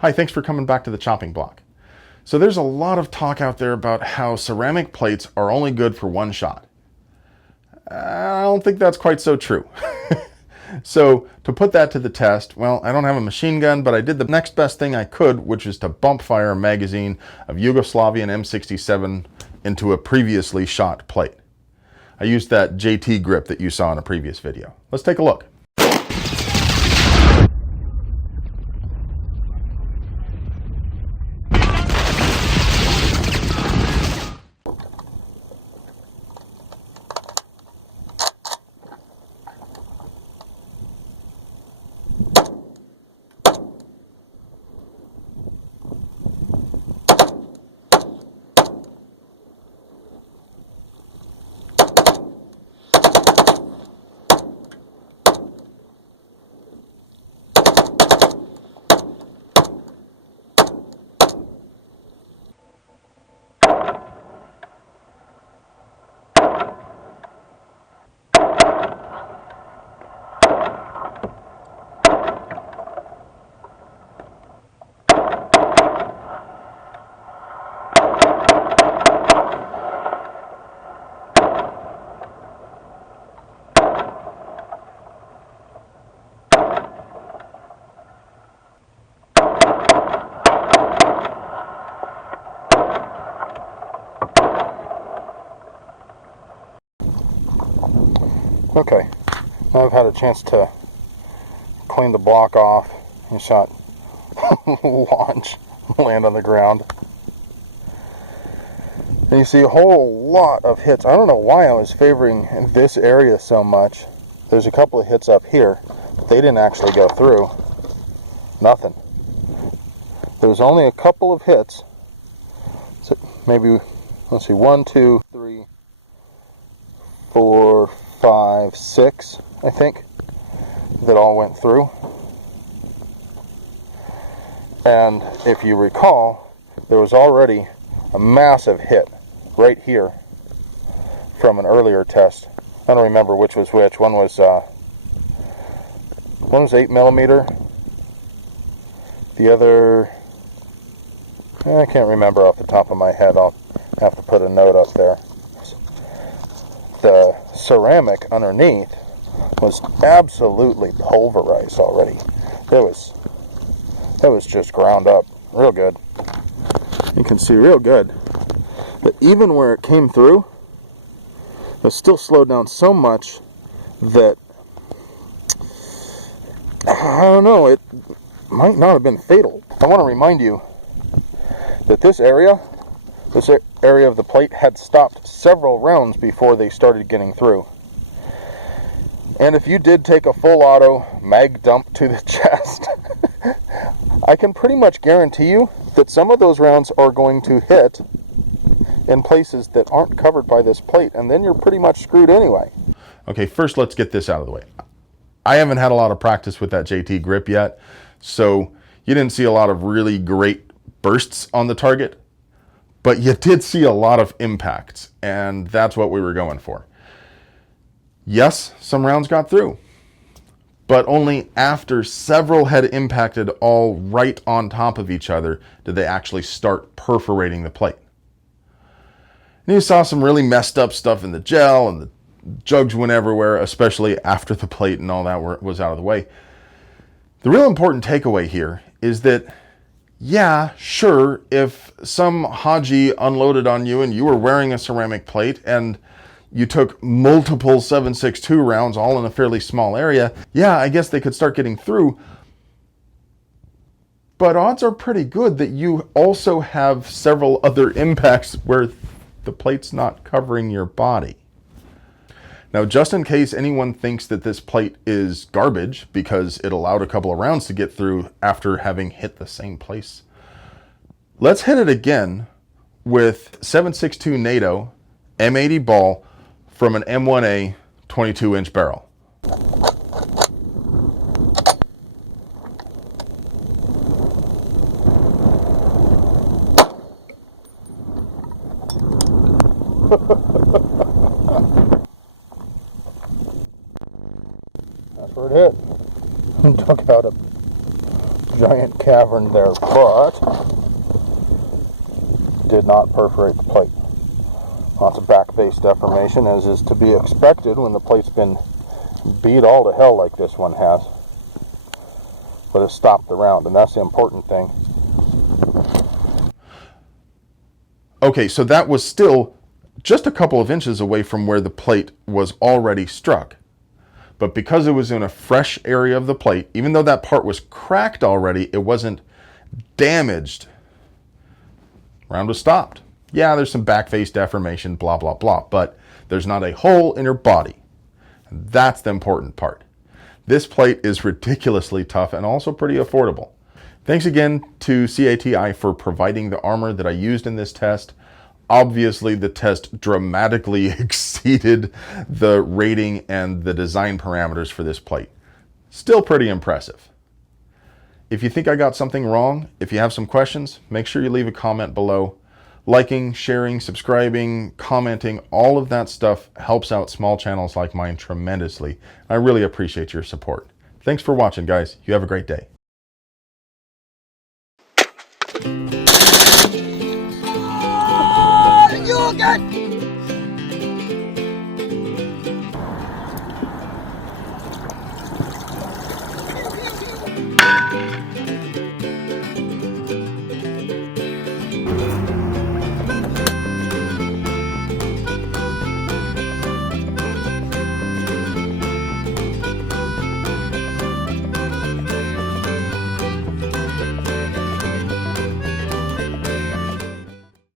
Hi, thanks for coming back to the chopping block. So there's a lot of talk out there about how ceramic plates are only good for one shot. I don't think that's quite so true. So to put that to the test, well, I don't have a machine gun, but I did the next best thing I could, which is to bump fire a magazine of Yugoslavian M67 into a previously shot plate. I used that JT grip that you saw in a previous video. Let's take a look. Okay, now I've had a chance to clean the block off and shot launch, land on the ground. And you see a whole lot of hits. I don't know why I was favoring this area so much. There's a couple of hits up here, but they didn't actually go through. Nothing. There was only a couple of hits. So maybe, let's see, 1, 2, 3, 4, 5, 6, I think, that all went through. And if you recall, there was already a massive hit right here from an earlier test. I don't remember which was which. One was 8mm. The other, I can't remember off the top of my head. I'll have to put a note up there. The ceramic underneath was absolutely pulverized already. It was just ground up real good. You can see real good that even where it came through, it was still slowed down so much that, I don't know, it might not have been fatal. I want to remind you that this area of the plate had stopped several rounds before they started getting through. And if you did take a full auto mag dump to the chest, I can pretty much guarantee you that some of those rounds are going to hit in places that aren't covered by this plate, and then you're pretty much screwed anyway. Okay, first let's get this out of the way. I haven't had a lot of practice with that JT grip yet, so you didn't see a lot of really great bursts on the target, but you did see a lot of impacts, and that's what we were going for. Yes, some rounds got through, but only after several had impacted all right on top of each other did they actually start perforating the plate. And you saw some really messed up stuff in the gel, and the jugs went everywhere, especially after the plate and all that was out of the way. The real important takeaway here is that, yeah, sure, if some Haji unloaded on you and you were wearing a ceramic plate and you took multiple 7.62 rounds all in a fairly small area, yeah, I guess they could start getting through. But odds are pretty good that you also have several other impacts where the plate's not covering your body. Now, just in case anyone thinks that this plate is garbage because it allowed a couple of rounds to get through after having hit the same place, let's hit it again with 7.62 NATO M80 ball from an M1A 22-inch barrel. That's where it hit. Took out a giant cavern there, but did not perforate the plate. Lots of back face deformation, as is to be expected when the plate's been beat all to hell like this one has. But it stopped the round, and that's the important thing. Okay, so that was still just a couple of inches away from where the plate was already struck. But because it was in a fresh area of the plate, even though that part was cracked already, it wasn't damaged. Round was stopped. Yeah, there's some back face deformation, blah, blah, blah, but there's not a hole in your body. That's the important part. This plate is ridiculously tough and also pretty affordable. Thanks again to CATI for providing the armor that I used in this test. Obviously, the test dramatically exceeded the rating and the design parameters for this plate. Still pretty impressive. If you think I got something wrong, if you have some questions, make sure you leave a comment below. Liking, sharing, subscribing, commenting, all of that stuff helps out small channels like mine tremendously. I really appreciate your support. Thanks for watching, guys. You have a great day. You got